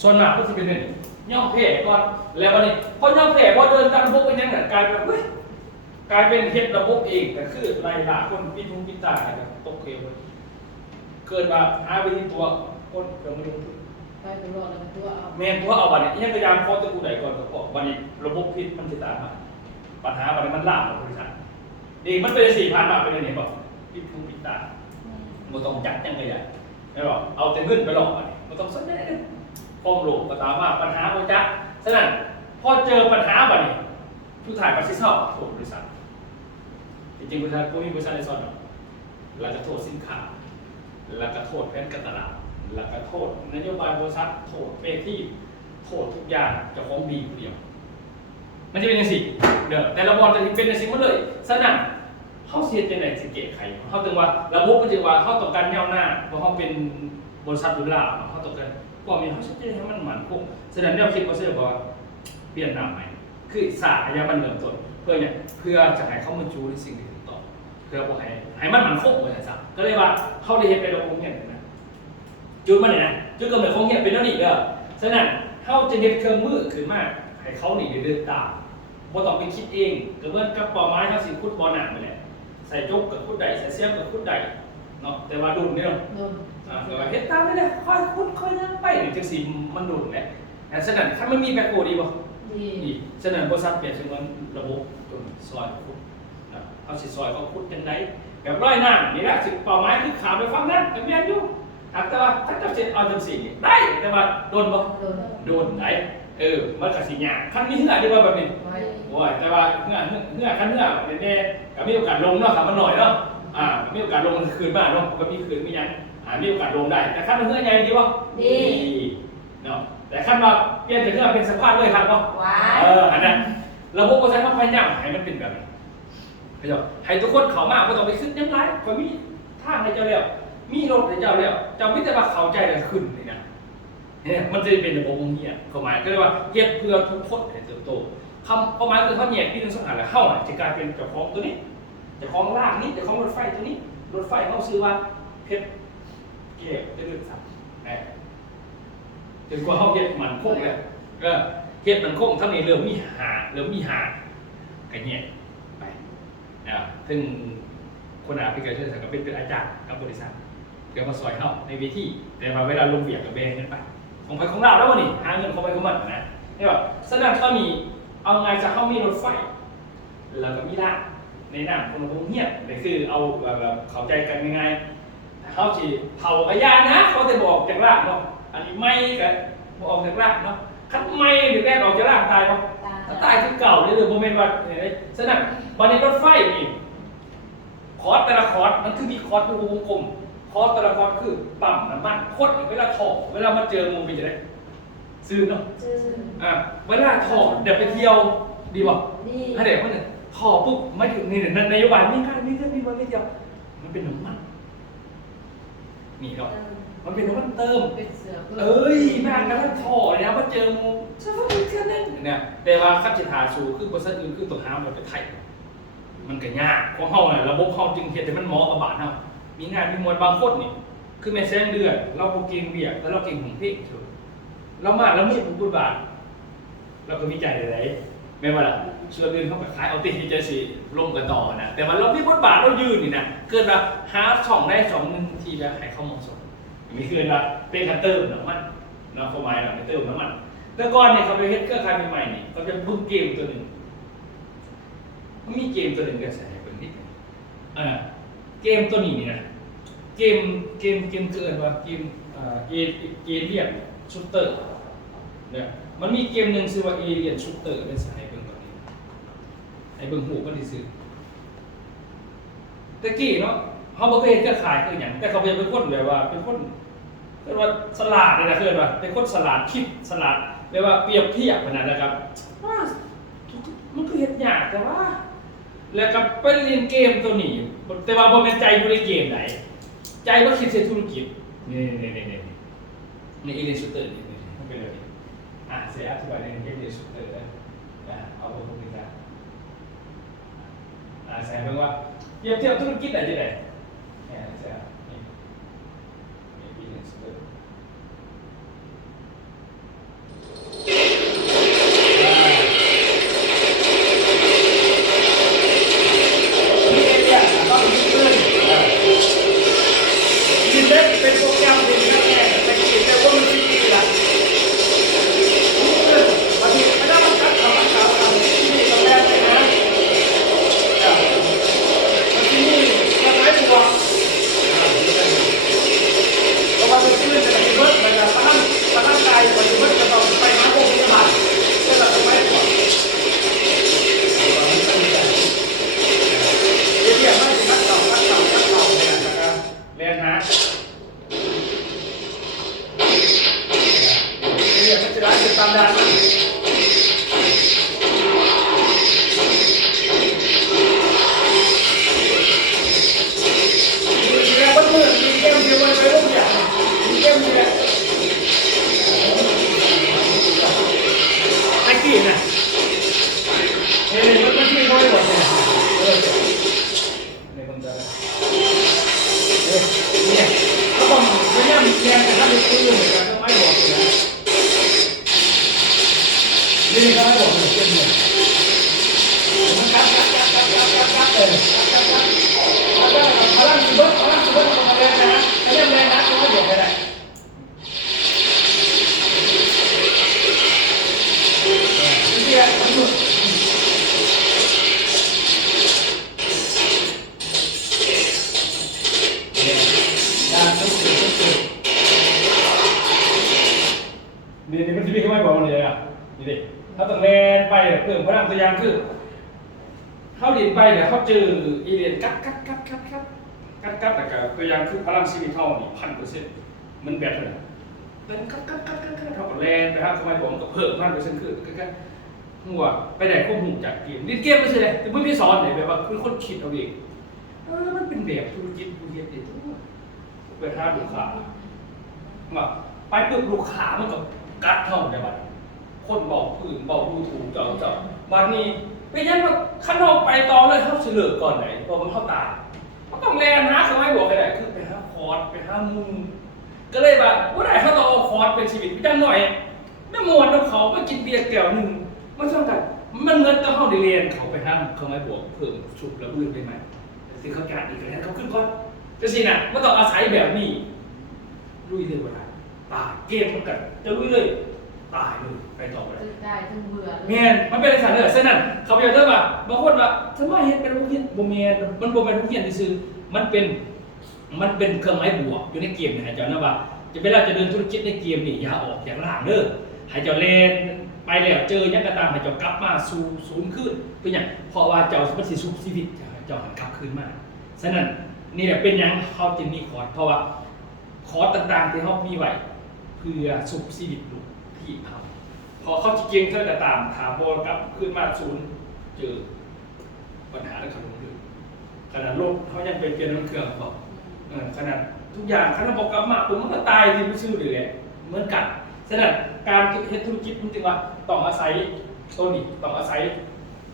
ส่วนมากก็จะเป็นเรื่องย่อมแผ่ก่อนแล้ววันนี้พอย่อมแผ่พอเดินตามระบบไปยังไงกลายเป็นเฮ้ยกลายเป็นเฮ็ดระบบเองแต่คือรายละคนพิทุงพิตาอะไรแบบตกเกลเลยเกิดมาหาไปที่ตัวคนเกิดมาลงทุนไปตัวรอดแล้วตัวเอาแม่ตัวเอาวันนี้ยังพยายามพอจะกูไหนก่อนก็พอวันนี้ระบบพิษมันจะตามมาปัญหาวันนี้มันล่ามบริษัทดีมันเป็น4,000 บาทเป็นอะไรบอกพิทุงพิตามันต้องจัดยังไงอ่ะไม่บอกเอาแต่เงินไปหลอกมันต้องสนใจข้อมโลกก็ตามว่าปัญหาโมจักฉะนั้นพอเจอปัญหาแบบนี้ผู้ถ่ายปัสสิชอบโทษบริษัทจริงๆบริษัทพวกนี้บริษัทในซอนเราจะโทษสินค้าแล้วก็โทษแผนการตลาดแล้วก็โทษนโยบายบริษัทโทษเปรที่โทษทุกอย่างจะของดีเดียวมันจะเป็นอย่างสิเด้อแต่ละบอลจะเป็นอย่างสิหมดเลยฉะนั้นเขาเสียใจในสิเกตใครเขาถึงว่าระบบมันจึงว่าเขาต้องการแนวหน้าเพราะเขาเป็นบริษัทดุลาเขาต้องการความมีเขาชัดเจนให้มันหมั่นคงแสดงแนวคิดว่าเชื่อว่าเปลี่ยนนามใหม่คือศาสตร์อายามันเริ่มต้นเพื่อเนี่ยเพื่อจะให้เขามาจูในสิ่งที่ถูกต้องเพื่อบอกให้มันหมั่นคงเหมือนกันก็เลยว่าเขาได้เห็นไปเราคงเห็นนะจูมันเนี่ยนะจูกำเนิดคงเห็นเป็นเท่านี้เด้อฉะนั้นเขาจะเห็นเครื่องมือขึ้นมาให้เขาหนีเดินตามบ่ต้องไปคิดเองก็เหมือนกับปอไม้เขาสิขุดบ่อหนักไปเลยใส่จกกับขุดใดใส่เสียมกับขุดใดเนาะแต่ว่าดุนเนี่ยแต่ว่าเฮ็ดตามไปเลยค่อยขุดค่อยนั่งไปหรือจังสีมันดุนแหละฉะนั้นถ้ามันมีแบคโฮดีบ่ดีฉะนั้นบริษัทเปลี่ยนเป็นระบบตรงซอยขุดนะเอาสิซอยเขาขุดจังไดแบบร้อยน้ำนี่แหละสิปอไม้คือขาไปฟังนั้นก็แม่นอยู่แต่ว่าถ้าจะเอาจังสีได้แต่ว่าโดนบ่โดนได้มันก็สิยากคันนี้เหือได้ว่าแบบนี้โอ้ยแต่ว่าเหือคันเหือแน่ๆก็มีโอกาสลงเนาะครับมันหน่อยเนาะมีโอกาสลงคืนบ้านเนาะก็มีคืนมียังมีโอกาสลงได้แต่คันเหือใหญ่ดีบ่ดีเนาะแต่คันว่าเปลี่ยนจากเหือเป็นสภาพเลยครับบ่อันนั้นระบบบ่ใช้ความพยายามให้มันเป็นแบบนี้เข้าใจให้ทุกคนเข้ามาบ่ต้องไปขึ้นยังไงก็มีทางให้เจ้าแล้วมีรถให้เจ้าแล้วเจ้ามีแต่ว่าเข้าใจแล้วขึ้นนี่นะเนี่ยมันจะเป็นระบบองค์เนี่ยความหมายก็เรียกว่าเฮ็ดเพื่อทุกคนให้เติบโตความหมายคือเขาแยกที่หนึ่งสถานแล้วเข้าจะกลายเป็นเจ้าของตัวนี้เจ้าของรางนี้เจ้าของรถไฟตัวนี้รถไฟเขาซื้อว่าเพชรเก็บจะเลือกสับถึงกว่าเขาเฮ็ดมันคงเลยเฮ็ดมันคงเท่านี้เริ่มมีหากันเนี่ยไปซึ่งคนอาพิการเชื่อสังกัดเป็นอาจารย์กับบริษัทเกี่ยวกับซอยเข้าในวิธีแต่พอเวลาลงเบียดกับแบงค์กันไปของไปของเราแล้ววันนี้หาเงินของไปของมันนะนี่แบบสนามเขามีเอาไงจะเข้ามีรถไฟแล้วก็มีรางในน้ำคนละวงเงียบนี่คือเอาแบบเข้าใจกันยังไงเขาจีเผากระยานะเขาจะบอกจากรางเนาะอันนี้ไม่กับออกจากรางเนาะคัดไม่หรือแรกออกจากรางตายเนาะตายคือเก่าเลยโมเมนต์ว่าสนามวันนี้รถไฟนี่คอร์สแต่ละคอร์สมันคือมีคอร์สเป็นวงกลมคอร์สแต่ละคอร์สคือปั๊มน้ำมันโคตรเวลาถอดเวลามาเจองูเป็นจะได้ซื้อเนาะเวลาถอดเดี๋ยวไปเที่ยวดีป่ะถ้าเดี๋ยวมันถอดปุ๊บไม่ถึงนี่นโยบายนี่การนี่เรื่องนี้มันไม่เดียวมันเป็นน้ำมันนี่เนาะมันเป็นน้ำมันเติมแม่กันแล้วถอดแล้วมาเจองูซะว่าเที่ยวนั่นเนี่ยแต่ว่าคัดจิตหาสูคือบริษัทอื่นคือตัวหามันไปไถ่มันก็ยากเพราะเขาเนี่ยระบบเขาจึงเห็นแต่มันเหมาะกับบาทเขามีงานมีมวลบางคนนี่คือแม่แซงเดือนเราเก่งเบียกแล้วเราเก่งของเพลงเถอะเรามาแล้วไม่บุญบาทเราก็วิจัยอะไรไม่ว่าล่ะส่วนอื่นเขาแบบขายเอาติดใจสิลงกันต่อนะแต่ว่าเรามีบทบาทเรายืนนี่นะเกิดว่าหาช่องได้2 นึงทีแบบให้เขาเหมาะสมมีเกิดว่าเป็นการเติมน้ำมันเราเข้ามาเราไปเติมน้ำมันแต่ก่อนเนี่ยเขาไปเฮ็ดเครื่องคายใหม่ๆนี่เขาจะบึ้งเกมตัวหนึ่งมันมีเกมตัวหนึ่งก็ใส่ให้เป็นนิดนึงเกมตัวนี้นี่นะเกมเกิดว่าเกมเอเลียนชูเตอร์เนี่ยมันมีเกมหนึ่งชื่อว่าเอเลียนชูเตอร์เป็นสายเบิ่งตัวนี้ไอ้เบิ่งหูก็ดีซื้อตะกี้เนาะเขาบอกเคยเห็นก็ขายคืออย่างแต่เขาเป็นคนแบบว่าเป็นคนเรียกว่าสลัดเลยนะคือว่าเป็นคนสลัดคิดสลัดเรียกว่าเปรียบเทียบขนาดนะครับว่ามันคือเห็นยากแต่ว่าแล้วก็ไปเรียนเกมตัวนี้แต่ว่าบ่แม่นใจอยู่ในเกมไหนใจว่าคิดเส้นธุรกิจนี่เอเลียนชูเตอร์นี่มันเป็นแบบนี้เสียอธิบายในเอเลียนชูเตอร์นะเอาไปพูดกันแสดงว่าเทียบธุรกิจไหนที่ไหนเนี่ยใช่นี่เอเลียนชูเตอร์ ตามดานนี่มันจะมีขึ้นมาบอกมันเลยอ่ะนี่ดิเขาต้องแลนไปเพิ่มพลังตัวอย่างคือเขาดินไปเดี๋ยวเขาเจออีเลียนกัดแต่กับตัวอย่างคือพลังชีวิตเขานี่1,000%มันแบบเลยเป็นกัดเขาก็แลนไปครับทำไมผมก็เพิ่ม1,000%คือแค่หัวไปไหนก็หูจากเกมเล่นเกมไม่ใช่เลยแต่พี่สอนเนี่ยแบบว่าคือคนคิดเอาเองมันเป็นแบบธุรกิจเด็ดไปหาลูกค้ามาไปปุ๊บลูกค้ามันก็กัดเท่าเนี่ยบัดคนบอกพื้นบอกดูถูกเจ้าบัดนี้ไปยันว่าข้างนอกไปต่อเลยเขาเฉลิมก่อนไหนพอมันเข้าตาเขาต้องแลนหาเขาไม่บอกไปไหนคือไปหาคอร์สไปหามุมก็เลยแบบว่าไหนเขาต้องเอาคอร์สเป็นชีวิตไปจังหน่อยไม่มวนน้ำเขาไม่กินเบียร์แก้วหนึ่งมันช่างกันมันเงินก็เข้าเรียนเขาไปห้ามเขาไม่บอกเพิ่มฉุกแล้วอื่นไปไหมสิ่งเขาการอีกแล้วเขาขึ้นก่อนจะสินะมันต้องอาศัยแบบนี้ลุยเลยว่าตายเกมมันกันจะลุยเลยตายเลยไปต่อไปได้ทั้งเบื่อเมียนมันเป็นสันเลยเส้นนั้นเขาไปเจอแบบบางคนว่าฉันว่าเห็นเป็นพวกเห็นโมเมนมันโมเมนพวกเห็นที่ซื้อมันเป็นเครื่องไม้บวกอยู่ในเกมเนี่ยเจ้านะว่าจะเวลาจะเดินธุรกิจในเกมนี่อย่าออกอย่างล่างเด้อให้เจ้าเล่นไปแล้วเจอยังกระตามให้เจ้ากลับมาสู่ศูนย์ขึ้นเป็นอย่างเพราะว่าเจ้ามันสิซุบชีวิตเจ้าหันกลับคืนมาฉะนั้นนี่แหละเป็นอย่างเขาจึงมีคอร์สเพราะว่าคอร์สต่างๆที่เขามีไว้เพื่อซุบชีวิตลูกที่เขาพอเขาจะเก่งเท่ากับตามถามโบกับขึ้นมาศูนย์เจอปัญหาและขนมอยู่ขนาดโลกเขายังเป็นเปลี่ยนน้ำเครื่องบอกขนาดทุกอย่างขนาดบอกกลับมาผมมันก็ตายที่ไม่ชื่อเลยแหละเหมือนกันฉะนั้นการเฮ็ดธุรกิจมันจึงว่าต้องอาศัยตัวนี้ต้องอาศัย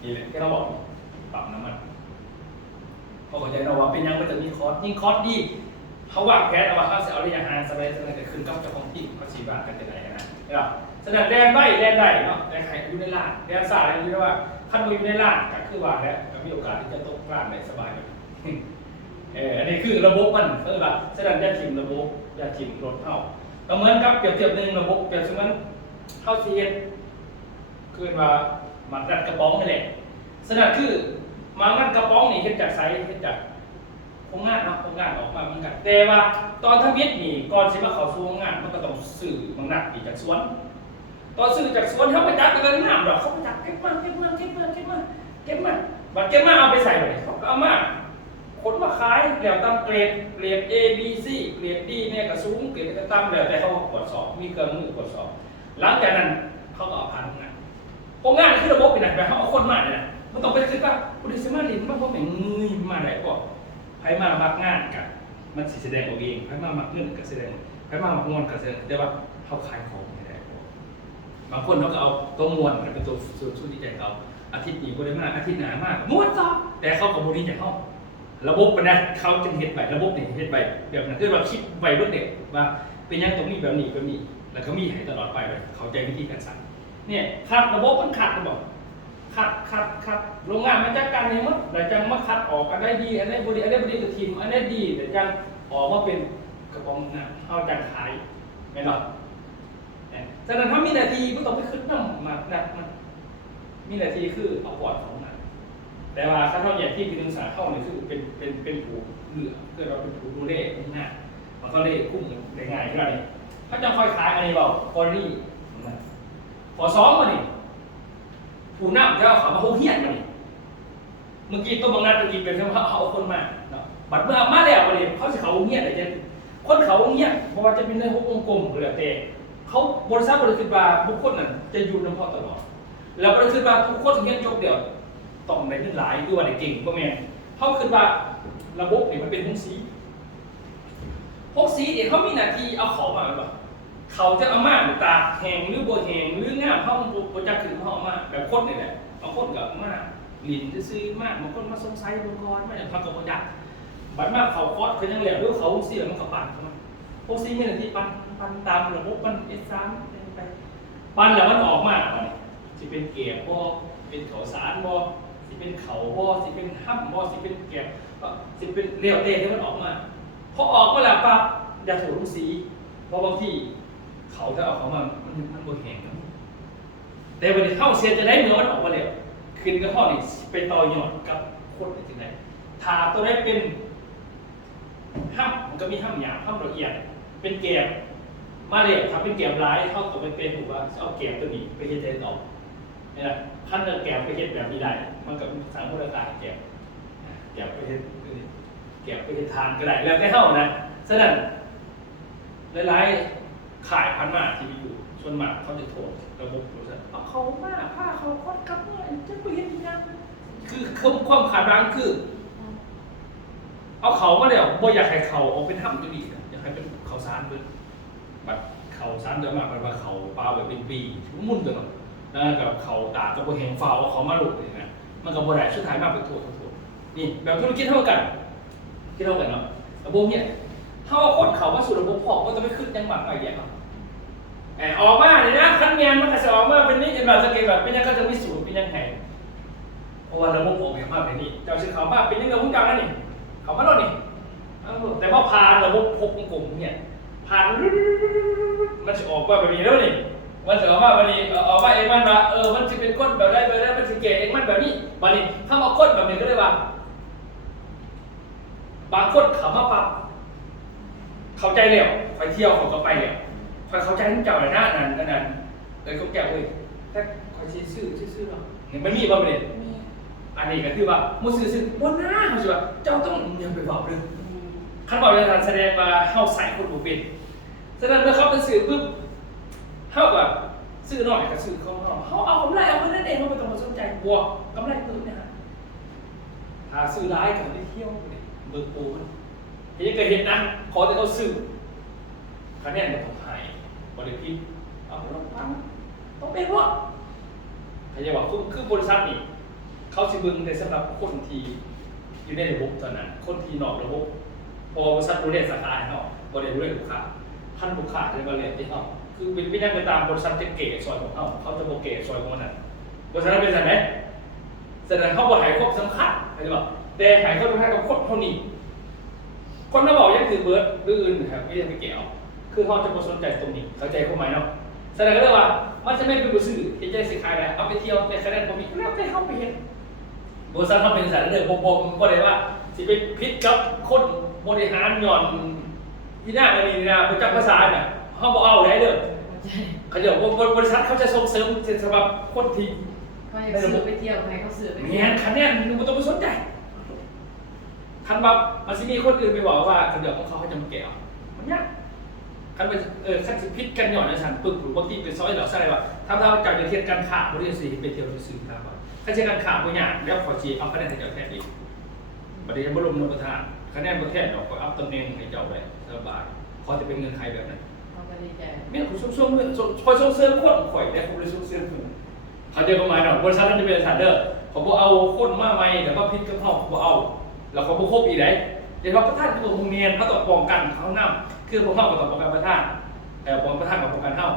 นี่แหละที่เราบอกปรับน้ำมันพอเข้าใจเราว่าเป็นยังมันจะมีคอร์สยิ่งคอร์สดีเขาวางแผนเอาว่าเขาจะเอาระยะห่างสบายๆแต่คืนกับเจ้าของที่เขาชี้บ้านกันจะไหนนะฉะนั้นแดนไว้แดนได้เนาะแดนไข่อยู่ในล่างแดนซ่าอะไรอยู่ว่าขั้นมืออยู่ในล่างก็คือว่าแล้วมีโอกาสที่จะตกกลางได้สบายอันนี้คือระบบมันคือแบบฉะนั้นอย่าทิ้งระบบอย่าทิ้งรถเท่าก็เหมือนกับเปรียบเทียบหนึ่งระบบเปรียบเสมือนเข้าเสียคือว่ามันดัดกระป๋องนี่แหละฉะนั้นคือมันดัดกระป๋องนี่เห็นจากไซส์เห็นจากโครงงานเนาะโครงงานออกมาเหมือนกันแต่ว่าตอนทำวิทย์นี่ก่อนที่มาเข้าสู่โครงงานมันก็ต้องสื่อมันหนักอีกจากสวนตอนสื่อจากสวนเขาไปจัดกันน้ำดอกเขาไปจัดเก็บมาบัดเก็บมาเอาไปใส่เลยเขาก็เอามาคนมาขายแล้วตามเกรดA B C เกรด D เนี่ยก็สูงเกรดก็ต่ำแล้วแต่เขาตรวจสอบมีเครื่องมือตรวจสอบหลังจากนั้นเขาก็เอาผ่านงานโครงงานคือระบบเป็นไงแบบเขาเอาคนมาเนี่ยมันต้องไปคิดว่าอุดิสมาลินมันพวกไหนมือมาไหนก็ไผมามักงานกันมันสิแสดงออกเองไผมามักเงินก็แสดงไผมามักมวลก็แสดงแต่ว่าเขาขายของไม่ได้บางคนเขาก็เอาตัวมวลเป็นตัวสู้ดีใจเขาอาทิตย์นี้ก็ได้มากอาทิตย์หน้ามากมวลต่อแต่เขากับบริจาคเขาระบบนะเขาจึงเฮ็ดไประบบนี่เฮ็ดไปแบบนั้นคือว่าคิดไว้เบิ่งเด็กว่าเป็นยังตรงนี้แบบนี้แล้วก็มีให้ตลอดไปเลยเข้าใจวิธีการสั่งเนี่ยคัดระบบมันคัดบอกคัดโรงงานมันจัดการให้หมดแล้วจังมาคัดออกอันใดดีอันใดบ่ดีอันใดบ่ดีก็ทีมอันใดดีแต่จังออกมาเป็นกระป๋องน้ำเอาจังขายแม่นบ่ฉะนั้นถ้ามีหน้าที่บ่ต้องไปคิดนำมานักมันมีหน้าที่คือเอาพอร์ตของมันแต่ว่าถ้าเราอยากที่มีศึกษาเข้าเนี่ยคือเป็นผู้เหลือเพื่อเราเป็นผู้ดูแลมุ่งหน้ามันก็เลยคุ้มได้ง่ายขึ้นเลยเขาจะค่อยขายอันนี้บอกกรณีขอซ้อมมาดิผู้นำจะเอาเขามาโฮเฮียนมาดิเมื่อกี้ตัวบางนัดเมื่อกี้เป็นเขาเอาคนมาเนาะบัดเมื่อมาแล้วมาดิเขาจะเขาโฮเฮียนอะไรเช่นคนเขาโฮเฮียนเพราะว่าจะเป็นในห้องกลมหรือแต่เขา เขาบริษัทบริษัทว่าบุคคลนั้นจะอยู่นำเขาตลอดแล้วบริษัทว่าทุกคนเรียนจบเดียวต้องได้เงินหลายด้วยว่าได้เก่งก็แม่เขาคิดว่าระบบนี่มันเป็นพวกสีเดี๋ยวเขามีหน้าที่เอาของมาแบบเขาจะเอามาตากแห้งหรือบัวแห้งหรืองามเขาบริจาคคืนเขาเอามาแบบคนนี่แหละเอาคนกับมาหลินจะซื้อมากบางคนมาสงสัยบางคนมาอย่างทำกับบริจาคบัดมากเขาคอดเขายังเหลวด้วยเขาเสียมันกับปั่นเข้ามาพวกสีมีหน้าที่ปั่นตามระบบปั่นS3ไปปั่นแล้วมันออกมาจะเป็นเกล็ดบ่เป็นข้าวสารบ่สิเป็นเขาบ่สิเป็นห้ำบ่สิเป็นแกบสิเป็นเรียวเตะที่มันออกมาพอออกมาแล้วปั๊บอย่าถูลงสีเพราะบางทีเขาถ้าเอาเขามามันบวแห้งนะแต่วันนี้เข้าเสียจะได้เนื้อมันออกมาแล้วขึ้นก็ข้อนี้ไปต่อยอดกับคนในที่ไหนถ้าตัวได้เป็นห้ำมันก็มีห้ำหยาบห้ำละเอียดเป็นแกบมาเลยถ้าเป็นแกบร้ายเข้าตัวเป็นถูกว่าเอาแกบตัวนี้ไปเฮ็ดต่อนี่แหละขั้นเดินแกบไปเฮ็ดแบบนี้ได้มันกับสังคมราคาแกบไปเฮ็ดแกบไปเฮ็ดทานก็ได้แล้วได้เท่านะฉะนั้นหลายๆขายพันมาที่มีอยู่ส่วนมากเขาจะโทษระบบบริษัทเอาเขามาผ้าเขาคดกับเนี่ยจะไปเฮ็ดยังคือความขาดร้างคือเอาเขามาเดี๋ยวบ่อยากให้เขาเอาเป็นถ้ำจะดีนะอยากให้เป็นเขาซานเป็นแบบเขาซานเดิมมากเป็นว่าเขาเปล่าแบบเป็นปีมุ่นเดิมแล้วกับเขาตากับบ่แหงฟ้าเอาเขามาหลุดเลยนะมันกับบ่ได้สุดท้ายมากเป็นโทษนี่แบบธุรกิจเท่ากันคิดเท่ากันเนาะระบบเนี่ยถ้าเอาคนเขามาสู่ระบบพอก็จะไม่ขึ้นยังหมักอะไรอย่างเงี้ยออกมาเนี่ยนะขั้นเมียนมันก็จะออกมาเป็นนี่แบบสเกลแบบเป็นยังก็จะมีสูตรเป็นยังไงเพราะว่าระบบออกมาเป็นนี่เจ้าชื่อเขามาเป็นยังไงพุ่งจังนั่นนี่เขามาโดนนี่แต่ว่าผ่านระบบพบกลุ่มเนี่ยผ่านมันจะออกมาแบบนี้แล้วนี่มันจะออกมาแบบนี้ออกมาเองมันว่ามันจะเป็นก้นแบบได้แบบได้มันจะเกะเองมันแบบนี้วันนี้ถ้ามาก้นแบบนี้ก็เลยว่าบางคนเขามาปั๊บเข้าใจแล้วไปเที่ยวเขาก็ไปแล้วคอยเข้าใจทุกเจ้าเลยนะนั่นเขาแก้วเลยแต่คอยชื่อหรอเห็นมันมีบ้างเนี่ยอันนี้ก็คือว่ามุซื้อบนหน้าเขาสิว่าเจ้าต้องยังไปบอกเลยขั้นบอกในการแสดงมาเข้าใส่คนบุเป็นฉะนั้นเมื่อเขาเป็นสื่อปุ๊บเข้ากับซื้อหน่อยกับซื้อเขาเอากำไรเอาเงินนั่นเองเขาไม่ต้องมาสนใจบวกกำไรเพิ่มเนี่ยถ้าซื้อร้ายกับไปเที่ยวเบิกปูนเห็นก็เห็นนะขอแต่เขาซื้อคะแนนมันต้องหายบริพิษเอาไปต้องเป็นว่าเขาจะบอกคือบริษัทนี่เขาสิบึงในสำหรับคนที่อยู่ในระบบตอนนั้นคนที่นอกระบบพอบริษัทรู้เรื่องสาขาเขาบริษัทรู้เรื่องลูกค้าขั้นลูกค้าจะมาเรียนที่เขาคือเป็นวิธีการตามบริษัทจะเก๋ซอยของเขาจะโบเก๋ซอยของมันบริษัทนั้นเป็นอะไรแสดงเขาบริหารครบสำคัญเขาจะบอกแต่หายเขาดูให้กับคนเท่านี้คนมาบอกยังถือเบิร์ดหรืออื่นนะครับไม่ได้ไปเกี่ยวคือเขาจะมาสนใจตรงนี้เข้าใจความหมายเนาะแสดงก็เลยว่ามันจะไม่เป็นบุษือที่จะสิขายได้เอาไปเที่ยวแต่คะแนนผมมีแล้วแต่เขาไปเห็นบริษัทเขาเป็นสายเรื่องผมก็เลยว่าสิไปพิษกับคนบริหารหย่อนที่หน้าอันนี้นะประจักษ์ภาษาเนี่ยเขาบอกเอาได้เลยเขาจะบอกบริษัทเขาจะส่งเสริมสำหรับคนที่เขาอยากซื้อไปเที่ยวใครเขาซื้อไปเที่ยวเนี่ยคะแนนมันต้องไปสนใจคันแบบมันสิมีคนอื่นไปบอกว่าเดี๋ยวของเขาให้จำแก้วมันยากคันเป็นคันสิพิษกันหย่อนในสันปึกหรือบางทีเป็นซอยเหล่าใส่ว่าถ้าเราจากจะเทียนการขาบริษัทไปเที่ยวซื้อครับว่าถ้าเช่นการขาบางอย่างแล้วขอชี้เอาคะแนนให้เจ้าแทนอีกประเดี๋ยวบรมนประธานคะแนนประเทศเราก็อัพตำแหน่งให้เจ้าไปสบายพอจะเป็นเงินใครแบบนั้นเขาก็ดีใจไม่คุณส่งคอยส่งเสริมคนข่อยแต่คุณเลยส่งเสริมคุณเขาเจอประมาณนั้นบริษัทนั้นจะเป็นสถานเด้อผมบอกเอาคนมาใหม่แต่ว่าพิษกับเขาผมเอาแล้วเขาบุกคบอีกไหนเดี๋ยวประธานคือผมเนียนเขาต้องป้องกันเขาหน้าคือผมเข้ากับป้องกันประธานป้องประธานกับป้องกันเข้า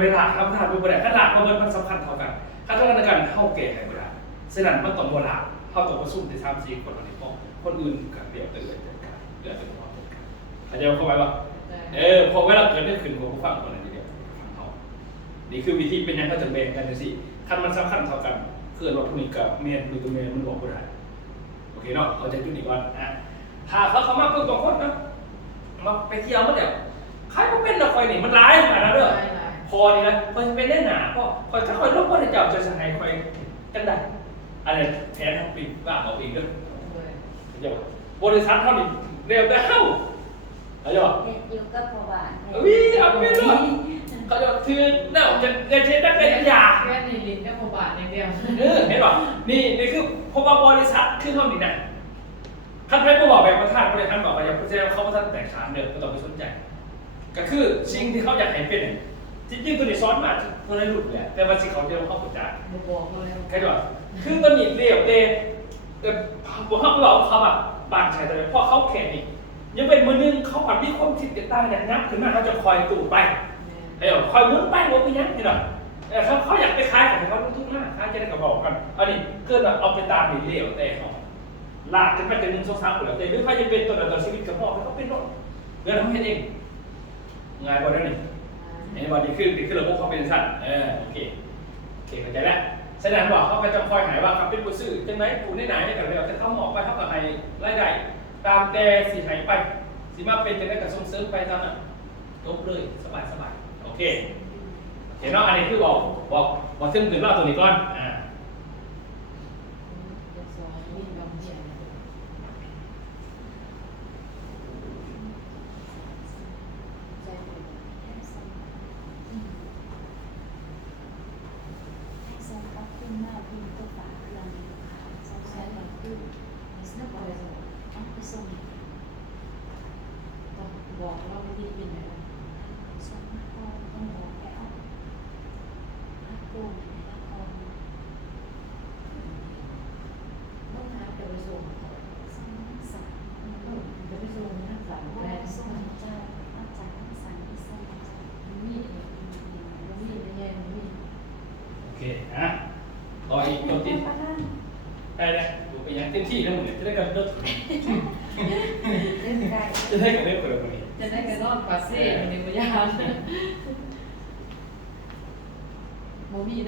เวลาครับประธานเป็นประเด็นขนาดมันสำคัญเท่ากันขั้นตอนในการเข้าแก่ให้เวลาฉะนั้นมันต้องเวลาเข้าต้องประชุมใน3-4คนในห้องคนอื่นกับเดี๋ยวเตือนจัดการเดี๋ยวจะมาจัดการเขาจะเข้าไปว่าพอเวลาเกิดเรื่องขึ้นผมก็ฟังคนนั้นเดียวเขานี่คือวิธีเป็นยังไงจะแบ่งกันสิขั้นมันสำคัญเท่ากันคือเราทุกนี้กับเมียนหรือตัวเมียนมันบอกไม่ได้โอเคเนาะเราจะจุดอีกวันถ้าเขามาเพิ่มบางคนนะมาไปเที่ยวมาเดี๋ยวใครก็เป็นเราคอยนี่มันร้ายขนาดนั้นเลยพอนี่นะพอจะเป็นได้หนาก็คอยถ้าคอยลบก็จะจับจะสหายคอยกันได้อะไรแทนทั้งปีบ้าเอาปีด้วยเดี๋ยวบริษัทเขาดิเร็วแต่เข้าอะไรหรออยู่กับพ่อบ้านวิ่งเอาไปเลย เขาจะถือเน่าจะเกิดเช่นนักเรียนยา แค่ในลิ้นก็โมบายอย่างเดียว เห็นป่ะนี่คือเพราะว่าบริษัทคือเขานี่นะท่านไพ่ผู้บอกแบบประธานบริษัทบอกว่าอย่าพูดแสดงเขาว่าท่านแตกฉานเดิมก็ต้องไปสนใจก็คือสิ่งที่เขาอยากให้เป็นจริงๆตัวนี้ซ้อนมาตัวนี้หลุดเลยแต่ว่าสิ่งเขาเดียวเขาประจาน บอกเลย ใครบอกคือตัวนี้เรียวเตพวกเขาบอกเขาแบบบางชายแต่เพราะเขาแข่งนี่ยังเป็นมือนึงเขาผัดที่คนทิศใต้เนี่ยนับถึงมาเขาจะคอยตู่ไปไอ้หรอคอยมุ้งไปมุ้งไปยังเห็นหรอเขาอยากไปขายของเขาทุกหน้าขายจะได้กระบอกกันอันนี้เกิดแบบเอาไปตามนี่เรียวแต่เขาลากขึ้นไปเป็น1 2 3หัวแต่หรือใครจะเป็นตัวต่อชีวิตกับพ่อเขาเป็นรถเงินทำให้เองง่ายกว่านั้นนี่ไอ้วันนี้คือระบบเขาเป็นสั้นโอเคเข้าใจแล้วแสดงว่าเขาก็จะคอยหายว่าเขาเป็นผู้ซื้อจังไหนผู้ไหนๆกันเลยแต่เขาหมอกไปเขาก็ให้รายได้ตามแต่สีหายไปสีมาเป็นจังไหนกับส่งเสริมไปตามนั้นจบเลยสบายโอเคเห็นเนาะอันนี้คือบอกซึ่งถึงเล่าตัวนี้ก่อนบอกว่าวิธีเป็นยังไงต้องหาจะไปส่งจะไปส่งนักสาวแรกมีได้ยังมี โอเคต่ออีกตัวที่ได้แล้วดูไปยังเต็มที่แล้วหมดเนี่ยจะได้กันเลิกจะได้กันเลิกคนละคนนี้ จะได้กันรอดปาเซ่ในวิญญาณโมมี